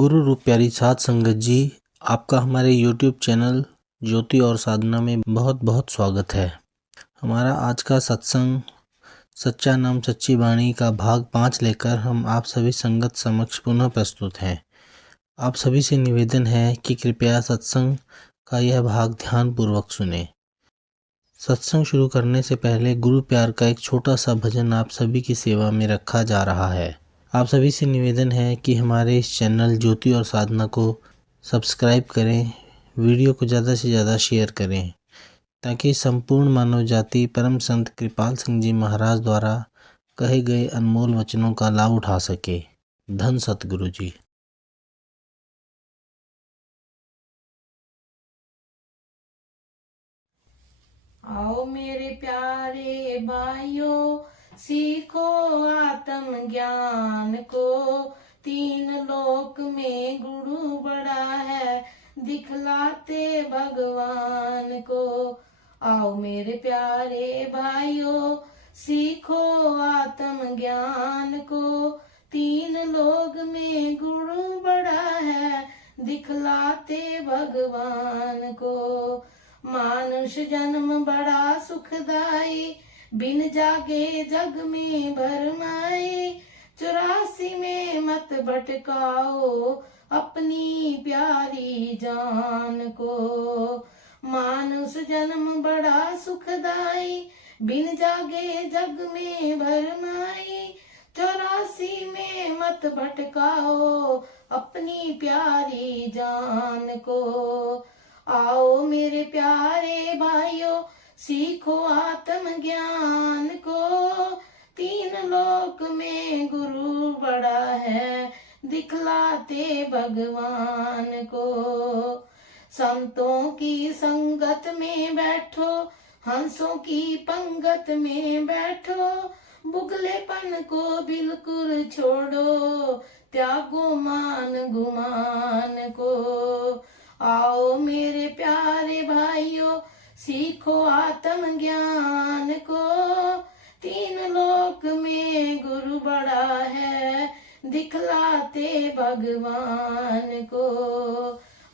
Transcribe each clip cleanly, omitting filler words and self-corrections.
गुरु रूप प्यारी साध संगत जी, आपका हमारे YouTube चैनल ज्योति और साधना में बहुत बहुत स्वागत है। हमारा आज का सत्संग सच्चा नाम सच्ची वाणी का भाग 5 लेकर हम आप सभी संगत समक्ष पुनः प्रस्तुत हैं। आप सभी से निवेदन है कि कृपया सत्संग का यह भाग ध्यान पूर्वक सुने। सत्संग शुरू करने से पहले गुरु प्यार का एक छोटा सा भजन आप सभी की सेवा में रखा जा रहा है। आप सभी से निवेदन है कि हमारे इस चैनल ज्योति और साधना को सब्सक्राइब करें, वीडियो को ज़्यादा से ज़्यादा शेयर करें ताकि संपूर्ण मानव जाति परम संत कृपाल सिंह जी महाराज द्वारा कहे गए अनमोल वचनों का लाभ उठा सके। धन सतगुरु जी। आओ मेरे प्यारे भाइयों, सीखो आत्म ज्ञान को। तीन लोक में गुरु बड़ा है, दिखलाते भगवान को। आओ मेरे प्यारे भाइयों, सीखो आत्म ज्ञान को। तीन लोक में गुरु बड़ा है, दिखलाते भगवान को। मानुष जन्म बड़ा सुखदाई, बिन जागे जग में भरमाई। 84 में मत भटकाओ अपनी प्यारी जान को। मानुष जन्म बड़ा सुखदाई, बिन जागे जग में भरमाई। 84 में मत भटकाओ अपनी प्यारी जान को। आओ मेरे प्यारे भाइयों, सीखो आत्म ज्ञान को। तीन लोक में गुरु बड़ा है, दिखलाते भगवान को। संतों की संगत में बैठो, हंसों की पंगत में बैठो। बुगलेपन को बिल्कुल छोड़ो, त्यागो मान गुमान को। आओ मेरे प्यारे भाइयों, सीखो आत्म ज्ञान को। तीन लोक में गुरु बड़ा है, दिखलाते भगवान को।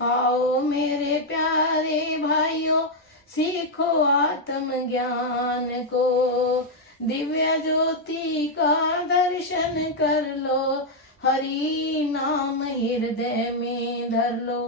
आओ मेरे प्यारे भाइयों, सीखो आत्म ज्ञान को। दिव्य ज्योति का दर्शन कर लो, हरि नाम हृदय में धर लो।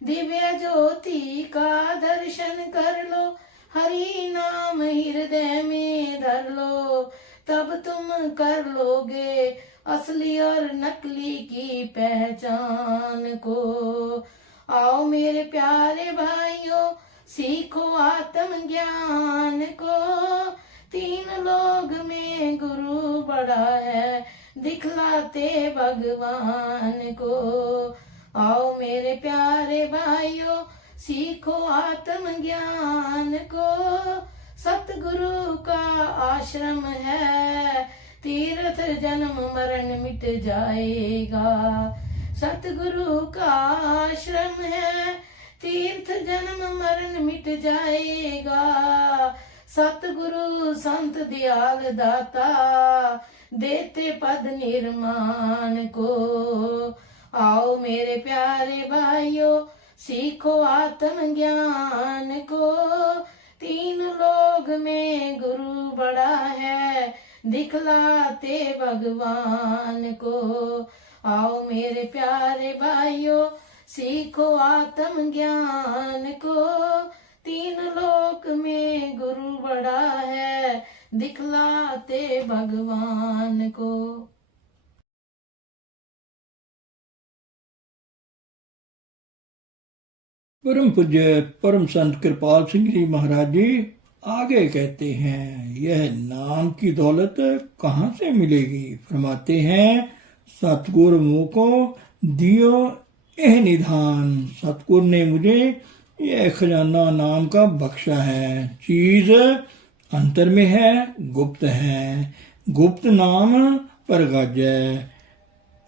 दिव्य ज्योति का दर्शन कर लो, हरि नाम हृदय में धर लो। तब तुम कर लोगे असली और नकली की पहचान को। आओ मेरे प्यारे भाइयों, सीखो आत्म ज्ञान को। तीन लोक में गुरु बड़ा है, दिखलाते भगवान को। आओ मेरे प्यारे भाइयों, सीखो आत्म ज्ञान को। सतगुरु का आश्रम है, तीर्थ जन्म मरण मिट जाएगा। सतगुरु का आश्रम है, तीर्थ जन्म मरण मिट जाएगा। सतगुरु संत दयाल दाता, देते पद निर्माण को। आओ मेरे प्यारे भाइयों, सीखो आत्म ज्ञान को। तीन लोक में गुरु बड़ा है, दिखलाते भगवान को। आओ मेरे प्यारे भाइयों, सीखो आत्म ज्ञान को। तीन लोक में गुरु बड़ा है, दिखलाते भगवान को। परम पूज्य परम संत कृपाल सिंह जी महाराज जी आगे कहते हैं, यह नाम की दौलत कहाँ से मिलेगी। फरमाते हैं, सतगुरु मुझको दियो यह निधान। सतगुरु ने मुझे यह खजाना नाम का बख्शा है। चीज अंतर में है, गुप्त है। गुप्त नाम पर गाजै,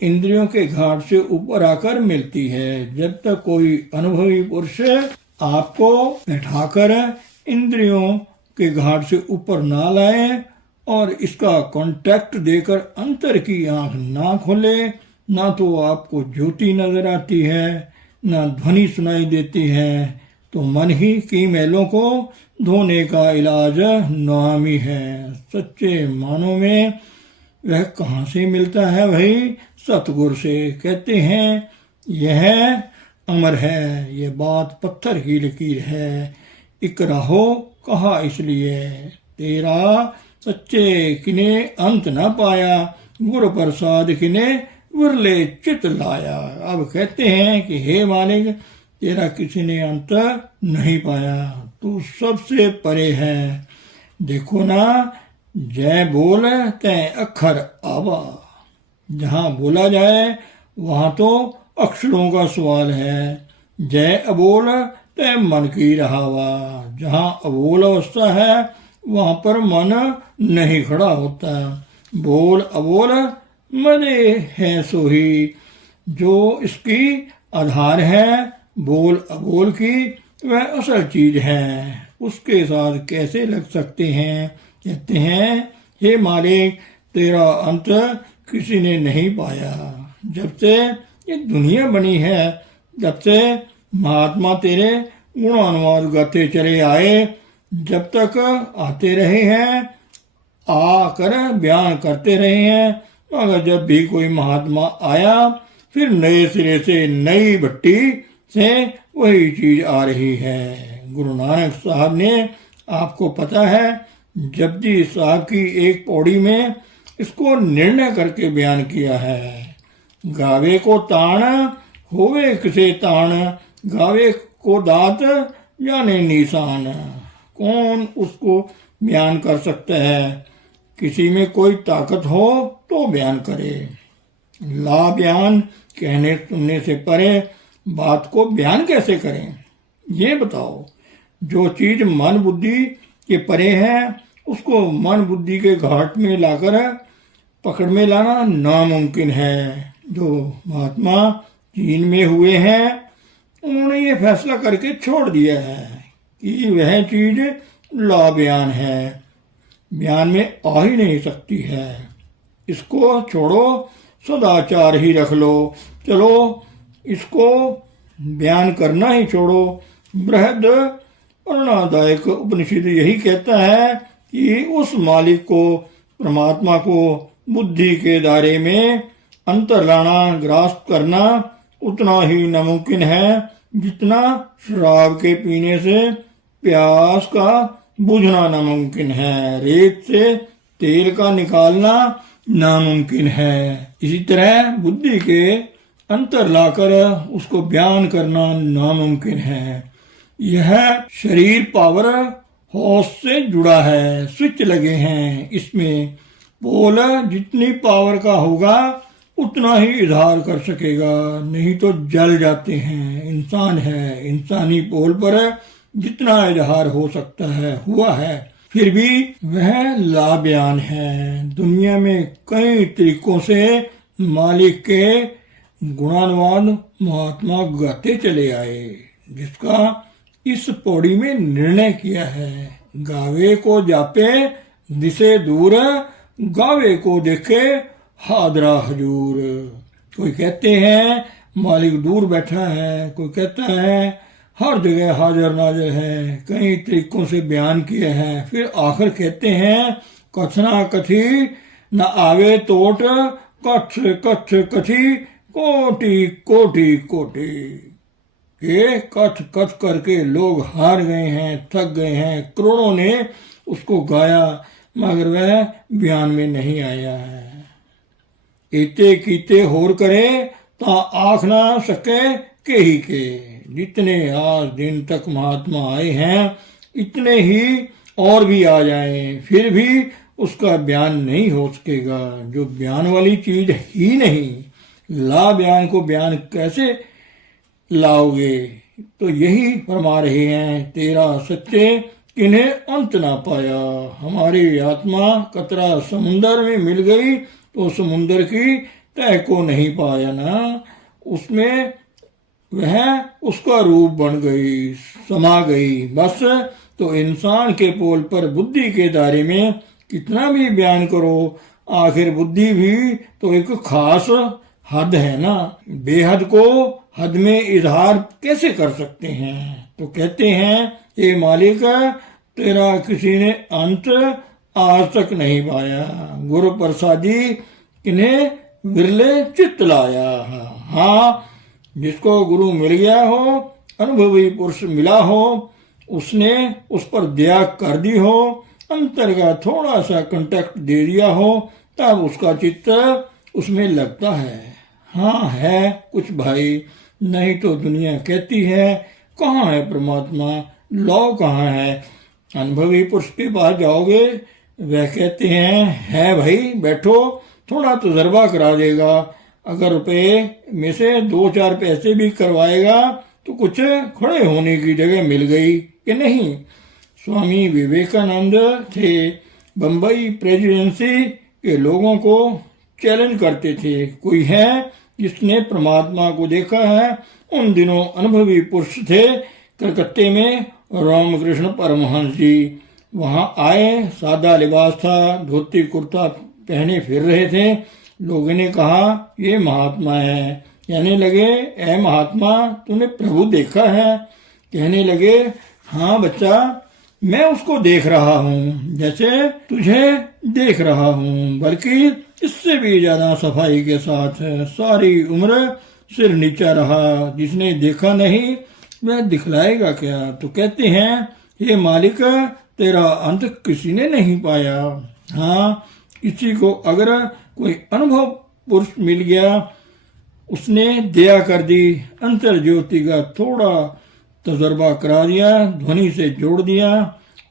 इंद्रियों के घाट से ऊपर आकर मिलती है। जब तक कोई अनुभवी पुरुष आपको बैठाकर इंद्रियों के घाट से ऊपर ना लाए और इसका कांटेक्ट देकर अंतर की आंख ना खोले, ना तो आपको ज्योति नजर आती है, ना ध्वनि सुनाई देती है, तो मन ही की मैलों को धोने का इलाज नाम ही है। सच्चे मानों में वह कहाँ से मिलता है भाई? सतगुरु से। कहते हैं यह अमर है, यह बात पत्थर की लकीर है। इक राहो कहा इसलिए, तेरा सच्चे किने अंत न पाया, गुरु प्रसाद किने विरले चित लाया। अब कहते हैं कि हे मालिक, तेरा किसी ने अंत नहीं पाया, तू सबसे परे है। देखो ना, जय बोल तय अक्षर आवा। जहां बोला जाए वहां तो अक्षरों का सवाल है। जय अबोल तय मन की रहावा। जहां अबोल अवस्था है वहां पर मन नहीं खड़ा होता। बोल अबोल मने है सोही, जो इसकी आधार है बोल अबोल की, वह असल चीज है, उसके साथ कैसे लग सकते हैं? कहते हैं हे मालिक, तेरा अंत किसी ने नहीं पाया। जब से ये दुनिया बनी है जब से महात्मा तेरे गुणानुवाद गाते चले आए, जब तक आते रहे हैं, आकर बयान करते रहे हैं, मगर जब भी कोई महात्मा आया फिर नए सिरे से नई भट्टी से वही चीज आ रही है। गुरु नानक साहब ने, आपको पता है, जपजी साहब की एक पौड़ी में इसको निर्णय करके बयान किया है। गावे को ताण होवे किसे ताण, गावे को दात जाने निशान। कौन उसको बयान कर सकता है? किसी में कोई ताकत हो तो बयान करे। ला बयान कहने सुनने से परे बात को बयान कैसे करें? ये बताओ। जो चीज मन बुद्धि के परे है उसको मन बुद्धि के घाट में लाकर पकड़ में लाना नामुमकिन है। जो महात्मा चीन में हुए हैं उन्होंने ये फैसला करके छोड़ दिया है कि वह चीज ला बयान है, बयान में आ ही नहीं सकती है। इसको छोड़ो, सदाचार ही रख लो। चलो इसको बयान करना ही छोड़ो। बृहद अरुणादायक उपनिषद यही कहता है कि उस मालिक को, परमात्मा को बुद्धि के दायरे में अंतर लाना, ग्रास्प करना उतना ही नामुमकिन है जितना शराब के पीने से प्यास का बुझना नामुमकिन है, रेत से तेल का निकालना नामुमकिन है। इसी तरह बुद्धि के अंतर लाकर उसको बयान करना नामुमकिन है। यह शरीर पावर हाउस से जुड़ा है, स्विच लगे हैं इसमें। पोल जितनी पावर का होगा उतना ही इजहार कर सकेगा, नहीं तो जल जाते हैं। इंसान है, इंसानी पोल पर जितना इजहार हो सकता है हुआ है, फिर भी वह लाबयान है। दुनिया में कई तरीकों से मालिक के गुणानुवाद महात्मा गाते चले आए, जिसका इस पौड़ी में निर्णय किया है। गावे को जापे दिसे दूर, गावे को देखे हादरा हजूर। कोई कहते हैं मालिक दूर बैठा है, कोई कहता है हर जगह हाजिर नाजिर है। कई तरीकों से बयान किए हैं। फिर आखिर कहते हैं कथना कथी न आवे तोट, कथ कथ कथी कोटि कोटि कोटि। ये कथ कथ करके लोग हार गए हैं, थक गए हैं। करोड़ों ने उसको गाया मगर वह बयान में नहीं आया है। इते कीते होर करे ता आख ना सके के ही के। जितने आज दिन तक महात्मा आए हैं इतने ही और भी आ जाएं, फिर भी उसका बयान नहीं हो सकेगा। जो बयान वाली चीज ही नहीं, ला बयान को बयान कैसे लाओगे? तो यही फरमा रहे हैं, तेरा सच्चे किन्हें अंत ना पाया। हमारी आत्मा कतरा समुंदर में मिल गई तो समुंदर की तह को नहीं पाया ना, उसमें वह उसका रूप बन गई, समा गई बस। तो इंसान के पोल पर बुद्धि के दायरे में कितना भी बयान करो, आखिर बुद्धि भी तो एक खास हद है ना, बेहद को हद में इजहार कैसे कर सकते हैं। तो कहते हैं ये मालिक तेरा किसी ने अंत आज तक नहीं पाया, गुरु प्रसादी किन्हें विरले चित्त लाया। हाँ, जिसको गुरु मिल गया हो, अनुभवी पुरुष मिला हो, उसने उस पर दया कर दी हो, अंतर का थोड़ा सा कांटेक्ट दे दिया हो, तब उसका चित्त उसमें लगता है। हाँ है कुछ भाई, नहीं तो दुनिया कहती है कहाँ है परमात्मा, लौ कहाँ है। अनुभवी पुरुष के पास जाओगे, वह कहते हैं है भाई, बैठो थोड़ा तजर्बा करा देगा। अगर रुपए में से 2-4 पैसे भी करवाएगा तो कुछ खड़े होने की जगह मिल गई कि नहीं। स्वामी विवेकानंद थे, बंबई प्रेसिडेंसी के लोगों को चैलेंज करते थे, कोई है जिसने परमात्मा को देखा है। उन दिनों अनुभवी पुरुष थे कलकत्ते में, रामकृष्ण परमहंस जी वहां आए, सादा लिबास था, धोती कुर्ता पहने फिर रहे थे। लोगों ने कहा ये महात्मा है। कहने लगे ऐ महात्मा तूने प्रभु देखा है। कहने लगे हाँ बच्चा, मैं उसको देख रहा हूँ जैसे तुझे देख रहा हूँ, बल्कि इससे भी ज्यादा सफाई के साथ। सारी उम्र सिर नीचा रहा, जिसने देखा नहीं वह दिखलाएगा क्या। तो कहते हैं ये मालिक तेरा अंत किसी ने नहीं पाया। हाँ, किसी को अगर कोई अनुभव पुरुष मिल गया, उसने दया कर दी, अंतर ज्योति का थोड़ा तजर्बा करा दिया, ध्वनि से जोड़ दिया,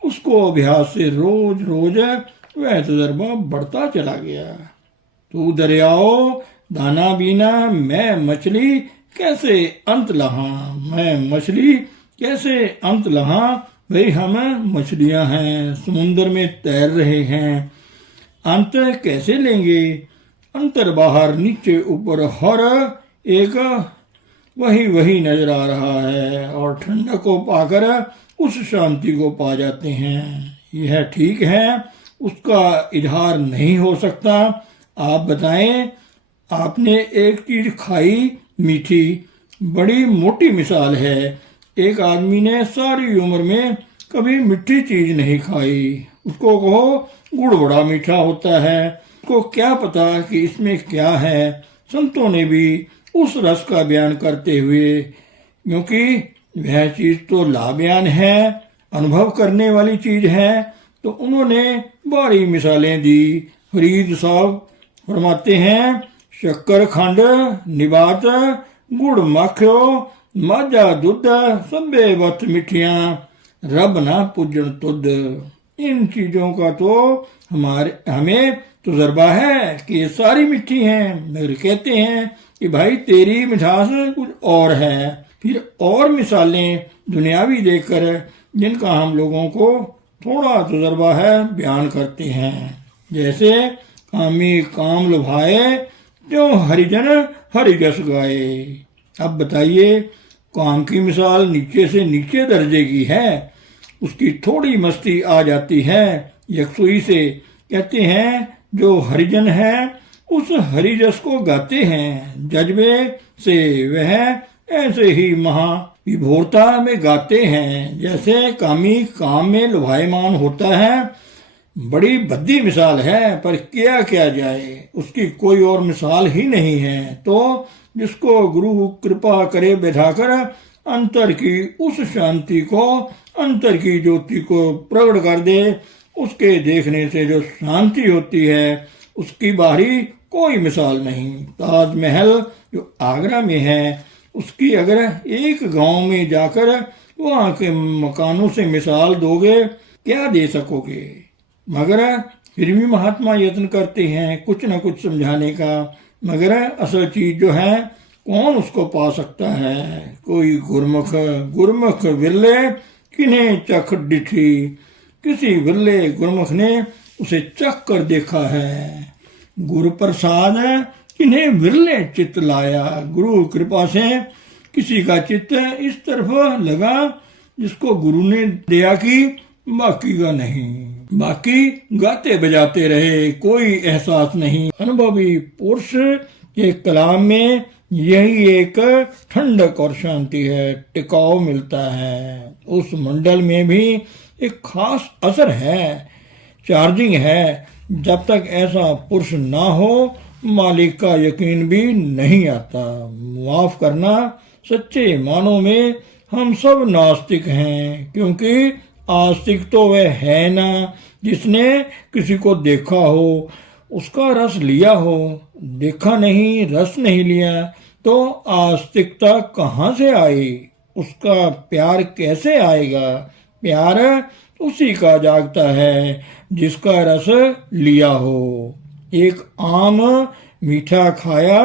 उसको अभ्यास से रोज रोज वह तजर्बा बढ़ता चला गया। तू दरियाओ दाना बीना, मैं मछली कैसे अंत लहा, मैं मछली कैसे अंत लहा। भाई हम मछलियां हैं, समुन्द्र में तैर रहे हैं, अंत कैसे लेंगे। अंतर बाहर नीचे ऊपर हर एक वही नजर आ रहा है, और ठंडक को पाकर उस शांति को पा जाते हैं। यह ठीक है, उसका इजहार नहीं हो सकता। आप बताएं, आपने एक चीज खाई मीठी, बड़ी मोटी मिसाल है। एक आदमी ने सारी उम्र में कभी मीठी चीज नहीं खाई, उसको कहो गुड़ बड़ा मीठा होता है, उसको क्या पता कि इसमें क्या है। संतों ने भी उस रस का बयान करते हुए, क्योंकि वह चीज तो लाबयान है, अनुभव करने वाली चीज है, तो उन्होंने बड़ी मिसालें दी। फरीद साहब फरमाते हैं शक्कर खंड निबात गुड़ मखो माजा दुध सबे वत मिठियां रब ना पूजन तुद। इन चीजों का तो हमें तजर्बा है कि ये सारी मीठी हैं, मगर कहते हैं कि भाई तेरी मिठास कुछ और है। फिर और मिसालें दुनियावी देकर जिनका हम लोगों को थोड़ा तजर्बा है बयान करते हैं। जैसे कामी काम लुभाए त्यों हरिजन हरिजस गाए। अब बताइए, काम की मिसाल नीचे से नीचे दर्जे की है, उसकी थोड़ी मस्ती आ जाती है यकसुई से। कहते हैं जो हरिजन है उस हरिजस को गाते हैं, जज्बे से वह ऐसे ही महा विभोरता में गाते हैं जैसे कामी काम में लुभायमान होता है। बड़ी भद्दी मिसाल है, पर किया क्या जाए, उसकी कोई और मिसाल ही नहीं है। तो जिसको गुरु कृपा करे बैठाकर अंतर की उस शांति को, अंतर की ज्योति को प्रकट कर दे, उसके देखने से जो शांति होती है उसकी बाहरी कोई मिसाल नहीं। ताजमहल जो आगरा में है, उसकी अगर एक गांव में जाकर वहां के मकानों से मिसाल दोगे क्या दे सकोगे। मगर फिर भी महात्मा यत्न करते हैं कुछ न कुछ समझाने का, मगर असल चीज जो है कौन उसको पा सकता है। कोई गुरमुख विरले किन्हें चख डिठी, किसी विरले गुरमुख ने उसे चख कर देखा है। गुरु प्रसाद किन्हें विरले चित्त लाया, गुरु कृपा से किसी का चित्त इस तरफ लगा जिसको गुरु ने दया की, बाकी का नहीं। बाकी गाते बजाते रहे, कोई एहसास नहीं। अनुभवी पुरुष कि कलाम में यही एक ठंडक और शांति है, टिकाव मिलता है। उस मंडल में भी एक खास असर है, चार्जिंग है। जब तक ऐसा पुरुष ना हो, मालिक का यकीन भी नहीं आता। माफ करना, सच्चे मानों में हम सब नास्तिक हैं, क्योंकि आस्तिक तो वह है ना जिसने किसी को देखा हो, उसका रस लिया हो। देखा नहीं, रस नहीं लिया तो आस्तिकता कहाँ से आई? उसका प्यार कैसे आएगा? प्यार उसी का जागता है जिसका रस लिया हो। एक आम मीठा खाया,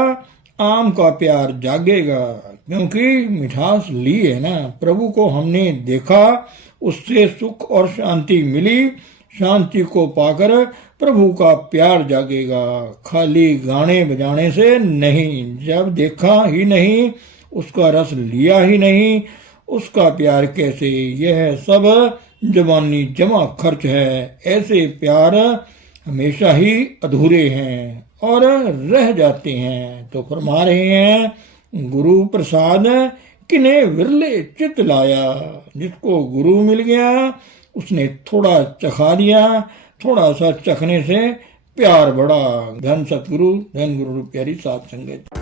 आम का प्यार जागेगा, क्योंकि मिठास ली है ना। प्रभु को हमने देखा, उससे सुख और शांति मिली। शांति को पाकर प्रभु का प्यार जागेगा, खाली गाने बजाने से नहीं। जब देखा ही नहीं, उसका रस लिया ही नहीं, उसका प्यार कैसे? यह सब जवानी जमा खर्च है। ऐसे प्यार हमेशा ही अधूरे हैं और रह जाते हैं। तो फरमा रहे हैं, गुरु प्रसाद किन्हें विरले चित लाया। जिसको गुरु मिल गया, उसने थोड़ा चखा दिया, थोड़ा सा चखने से प्यार बढ़ा। धन सतगुरु, धन गुरु प्यारी साध संगत।